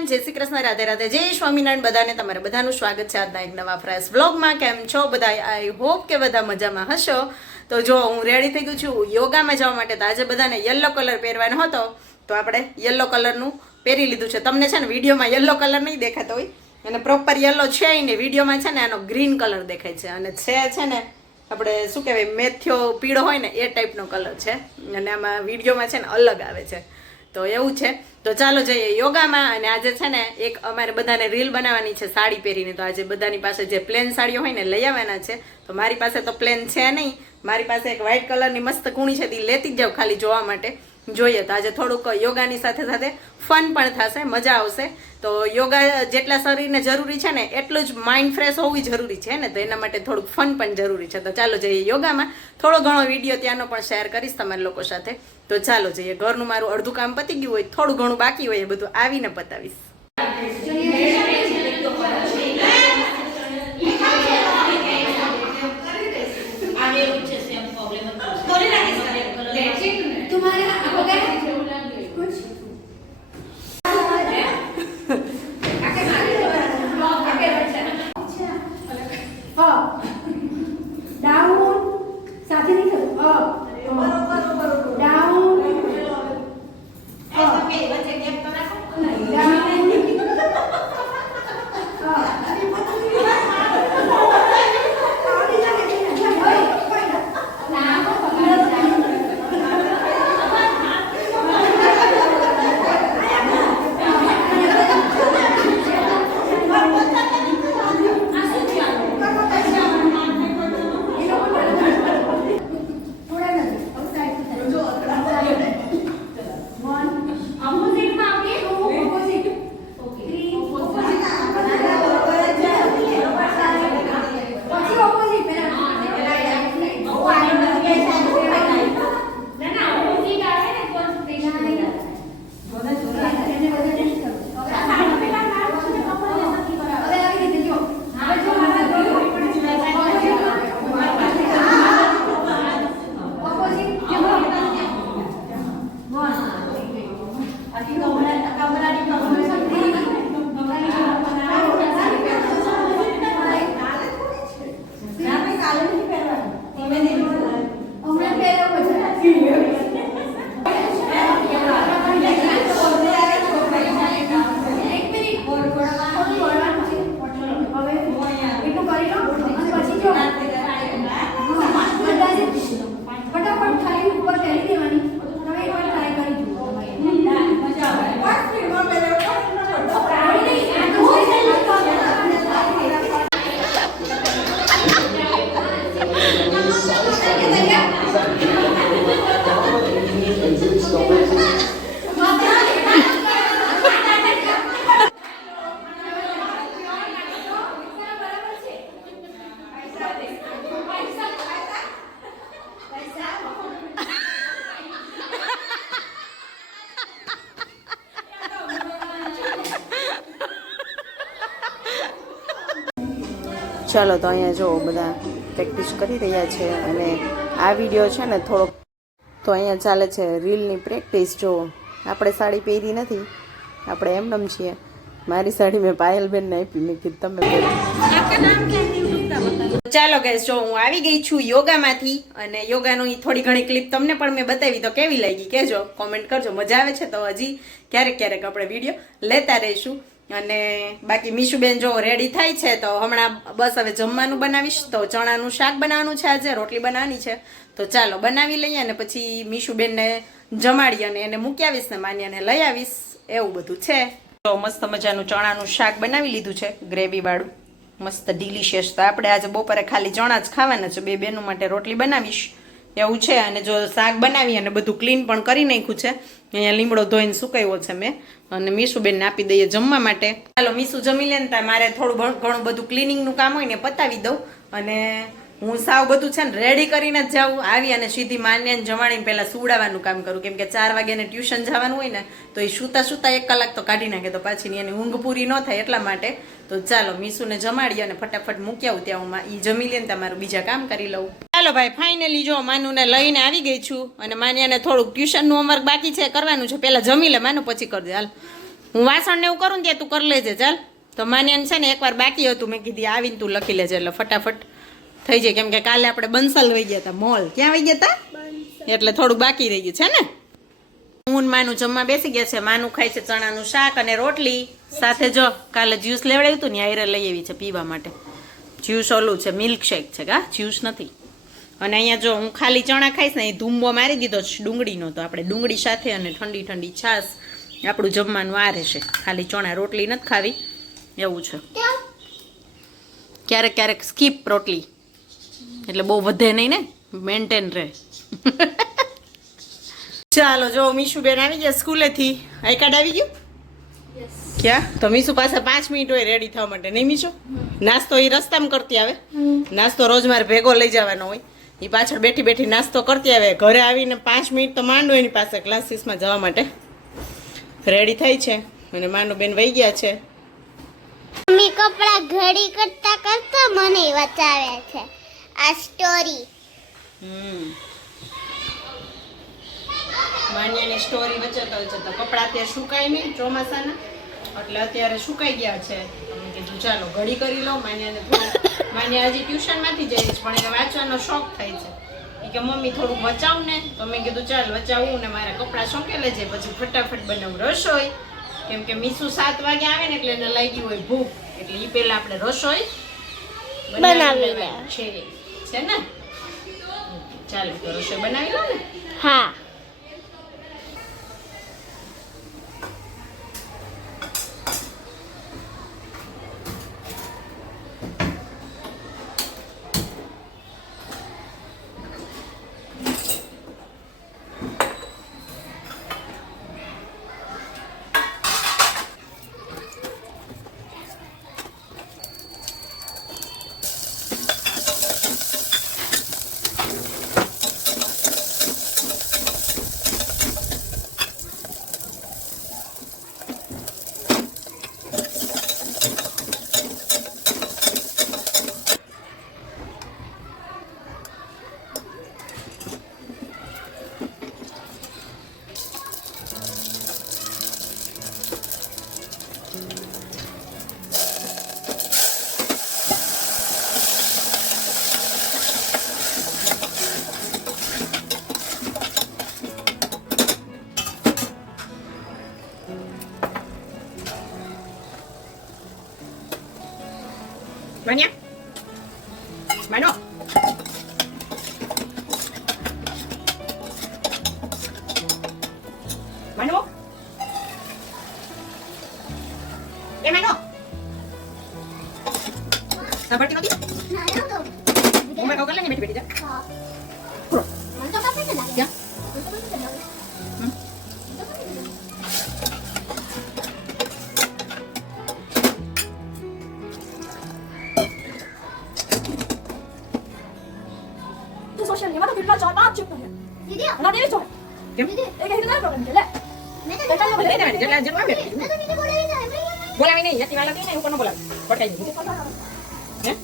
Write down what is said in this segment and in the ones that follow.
Everyone, જય શ્રી કૃષ્ણ, રાધે રાધે, જય સ્વામિનારાયણ. બધાને તમારે બધાનું સ્વાગત છે આજના એક નવા ફ્રેશ વ્લોગમાં. કેમ છો બધા? આઈ હોપ કે બધા મજામાં હશો. તો જો હું રેડી થઈ ગઈ છું યોગામાં જવા માટે. તો આજે બધાને યલો કલર પહેરવાનો હતો, તો આપણે યલો કલરનું પહેરી લીધું છે. તમને છે ને વિડીયોમાં યલો કલર નહીં દેખાતો હોય, અને પ્રોપર યલો છે નહીં વિડીયોમાં, છે ને આનો ગ્રીન કલર દેખાય છે, અને છે ને આપણે શું કહેવાય મેથ્યો પીળો હોય ને એ ટાઈપનો કલર છે, અને આમાં વિડીયોમાં છે ને અલગ આવે છે. તો એવું છે. તો ચાલો જઈએ યોગામાં. અને આજે છે ને એક અમારે બધાને રીલ બનાવવાની છે સાડી પહેરીને. તો આજે બધાની પાસે જે પ્લેન સાડીઓ હોય ને લઈ આવવાના છે. તો મારી પાસે તો પ્લેન છે નહીં, મારી પાસે એક વ્હાઈટ કલરની મસ્ત કૂણી છે, તે લેતી જ જાઉં ખાલી જોવા માટે. જોઈએ તો આજે થોડુંક યોગાની સાથે સાથે ફન પણ થશે, મજા આવશે. તો યોગા જેટલા શરીરને જરૂરી છે ને એટલું જ માઇન્ડ ફ્રેશ હોવી જરૂરી છે ને, તો એના માટે થોડુંક ફન પણ જરૂરી છે. તો ચાલો જઈએ યોગામાં. થોડો ઘણો વિડીયો ત્યાંનો પણ શેર કરીશ તમારા લોકો સાથે. તો ચાલો જઈએ. ઘરનું મારું અડધું કામ પતી ગયું હોય, થોડું ઘણું બાકી હોય એ બધું આવીને પતાવીશ. ચાલો તો અહીંયા જો બધા પ્રેક્ટિસ કરી રહ્યા છે, અને આ વિડીયો છે ને થોડોક તો અહીંયા ચાલે છે રીલની પ્રેક્ટિસ. જો આપણે સાડી પહેરી નથી, આપણે એમનેમ છીએ. મારી સાડી મેં પાયલબેનને આપી, મેં કીધું તમે પહેરો. ચાલો ગાઈસ, જો હું આવી ગઈ છું યોગામાંથી, અને યોગાનું થોડી ઘણી ક્લિપ તમને પણ મેં બતાવી. તો કેવી લાગી કહેજો, કોમેન્ટ કરજો. મજા આવે છે તો હજી ક્યારેક ક્યારેક આપણે વિડીયો લેતા રહીશું. અને બાકી મીશુબેન જો રેડી થાય છે, તો હમણાં બસ હવે જમવાનું બનાવીશ. તો ચણાનું શાક બનાવવાનું છે, આજે રોટલી બનાવવાની છે. તો ચાલો બનાવી લઈએ, અને પછી મીશુબેનને જમાડી અને એને મૂકી આવીશ, ને માન્યાને લઈ આવીશ. એવું બધું છે. તો મસ્ત મજાનું ચણાનું શાક બનાવી લીધું છે, ગ્રેવી વાળું, મસ્ત ડિલિશિયસ. તો આપણે આજે બપોરે ખાલી ચણા જ ખાવાના છે, બે બેનું માટે રોટલી બનાવીશ એવું છે. અને જો શાક બનાવી અને બધું ક્લીન પણ કરી નાખ્યું છે. અહીંયા લીમડો ધોઈને સુકાવ્યો છે મેં, અને મીશુબેનને આપી દઈએ જમવા માટે. ચાલો મીશુ જમી લે ને, મારે થોડું ઘણું બધું ક્લિનિંગનું કામ હોય ને પતાવી દઉં. અને હું સાવ બધું છે ને રેડી કરીને જ જાઉં. આવી અને સીધી માન્યાને જમાડીને પહેલાં સુવડાવવાનું કામ કરું, કેમ કે 4 વાગ્યાને ટ્યુશન જવાનું હોય ને, તો એ સૂતા 1 કલાક તો કાઢી નાખે, તો પાછી એની ઊંઘ પૂરી ન થાય એટલા માટે. તો ચાલો મીશુને જમાડી અને ફટાફટ મૂકી આવું ત્યાં હું એ જમી લે ને તમારું બીજા કામ કરી લઉં. ચાલો ભાઈ, ફાઇનલી જો માનુને લઈને આવી ગઈ છું, અને માન્યાને થોડુંક ટ્યુશનનું હોમવર્ક બાકી છે કરવાનું છે. પહેલાં જમી લે માનું, પછી કરજે. હાલ હું વાસણ ને એવું કરું ને ત્યાં તું કરી લેજે ચાલ. તો માન્યાને છે ને એકવાર બાકી હતું, મેં કીધી આવીને તું લખી લેજે એટલે ફટાફટ થઈ જાય. કેમ કે કાલે આપણે બંસલ વહી ગયા હતા મોલ. ક્યાં વહી ગયા હતા એટલે થોડુંક બાકી રહી ગયું છે ને. હું માનું જમવા બેસી ગયા છે. માનું ખાય છે ચણાનું શાક અને રોટલી સાથે. જો કાલે જ્યુસ લેવડાવ્યું હતું ને આયરે લઈ આવી છે પીવા માટે. જ્યુસ ઓલું છે મિલ્ક શેક છે કા, જ્યુસ નથી. અને અહીંયા જો હું ખાલી ચણા ખાઈશ ને એ ધૂંબો મારી દીધો ડુંગળીનો. તો આપણે ડુંગળી સાથે અને ઠંડી ઠંડી છાશ આપણું જમવાનું આ રહેશે. ખાલી ચણા રોટલી નથી ખાવી એવું છે. ક્યારેક ક્યારેક સ્કીપ રોટલી એટલે બહુ વધે નહીં ને, મેન્ટેન રહે. ચાલો જો મીશુબેન આવી ગયા સ્કૂલેથી. આઈ કાર્ડ આવી ગયું ક્યાં? તો મીશુ પાસે 5 મિનિટ હોય રેડી થવા માટે નહીં મીશુ? નાસ્તો એ રસ્તામાં કરતી આવે. નાસ્તો રોજ મારે ભેગો લઈ જવાનો હોય. એ પાછળ બેઠી બેઠી નાસ્તો કરતી આવે. ઘરે આવીને 5 મિનિટ તો માંડો એની પાસે ક્લાસીસમાં જવા માટે રેડી થાય છે. અને માનુબેન વહી ગયા છે. મમ્મી કપડા ઘડી કરતા કરતા મને બતાવે છે આ સ્ટોરી. માન્યાની સ્ટોરી વચતો તો કપડા અત્યારે સુકાય નહીં ચોમાસાના, એટલે અત્યારે સુકાઈ ગયા છે. અમે કીધું ચાલો ઘડી કરી લો. માન્યા હજી ટ્યુશનમાંથી જાય છે પણ એને વાંચવાનો શોખ થાય છે. એ કે મમ્મી થોડુંક વચાવું ને, તો મેં કીધું ચાલ વચાવું ને મારા કપડાં સોંકેલે છે પછી ફટાફટ બનાવું રસોઈ. કેમ કે મીસુ 7 વાગે આવે ને એટલે એને લાગી હોય ભૂખ, એટલે એ પહેલા આપણે રસોઈ બનાવી છે ને. ચાલો તો રસોઈ બનાવી લો ને. હા Mania. Mano. Mano. Mano. Sabar ti nanti? Umar kau kalah ni beti beti dah. Pro. Mantap apa sih dah? Ya. Social media में तो कितना ज्यादा चिप है दीदी ना दे चो Kim? एक हिंदी प्रॉब्लम है ले मैं तो बेटा Boleh dah, jalan jalan ambil. मैं तो नहीं बोल रही थी Bola ini, ya tinggal lagi ni, bukan bola. Pakai ini. Ya.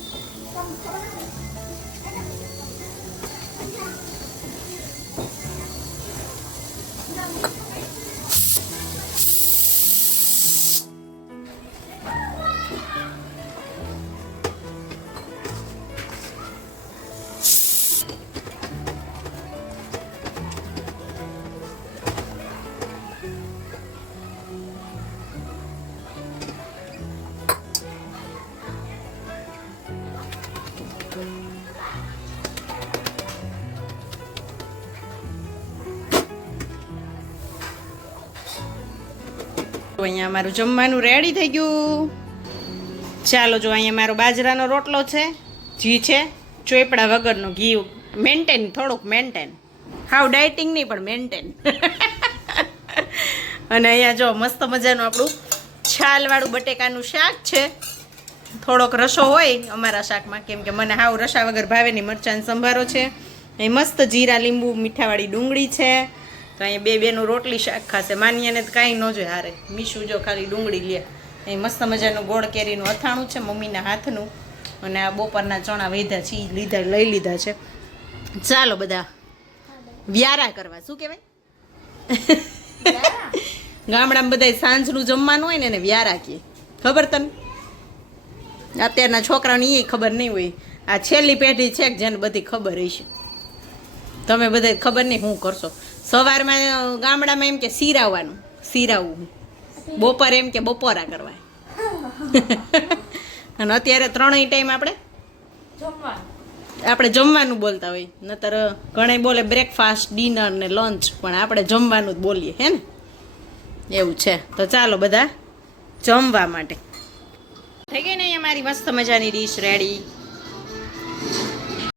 તો અહીંયા મારું જમવાનું રેડી થઈ ગયું. ચાલો જો અહીંયા મારો બાજરાનો રોટલો છે, ઘી છે, ચોપડા વગરનો ઘી, મેન્ટેન, થોડુંક મેન્ટેન, હાવ ડાયટિંગ નહીં પણ મેન્ટેન. અને અહીંયા જો મસ્ત મજાનું આપણું છાલવાળું બટેકાનું શાક છે. થોડોક રસો હોય અમારા શાકમાં, કેમ કે મને હાવ રસા વગર ભાવે નહીં. મરચાં સંભારો છે, એ મસ્ત જીરા લીંબુ મીઠાવાળી ડુંગળી છે. તો અહીંયા બે બેનું રોટલી શાક ખાશે. માનીયાને તો કાંઈ ન જોઈએ હારે. મીશુ જો ખાલી ડુંગળી લે. એ મસ્ત મજાનું ગોળ કેરીનું અથાણું છે મમ્મીના હાથનું. અને આ બપોરના ચણા વધ્યા છે એ લઈ લીધા છે. ચાલો બધા વ્યારા કરવા, શું કહેવાય? ગામડામાં બધા સાંજનું જમવાનું હોય ને એને વ્યારા કહે. ખબર તને? અત્યારના છોકરાઓને એ ખબર નહીં હોય. આ છેલ્લી પેઢી છે કે જેને બધી ખબર હશે. તમે બધા ખબર નહીં શું કરશો. સવારમાં ગામડામાં એમ કે સિરાવવાનું, સિરાવવું. બપોરે એમ કે બપોરા કરવા. અને અત્યારે ત્રણેય ટાઈમ આપણે જમવાનું બોલતા હોય. નતર ઘણા બોલે બ્રેકફાસ્ટ, ડિનર ને લંચ, પણ આપણે જમવાનું જ બોલીએ, હે ને? એવું છે. તો ચાલો બધા જમવા માટે. થઈ ગઈ ને અહીંયા મારી મસ્ત મજાની ડીશ રેડી.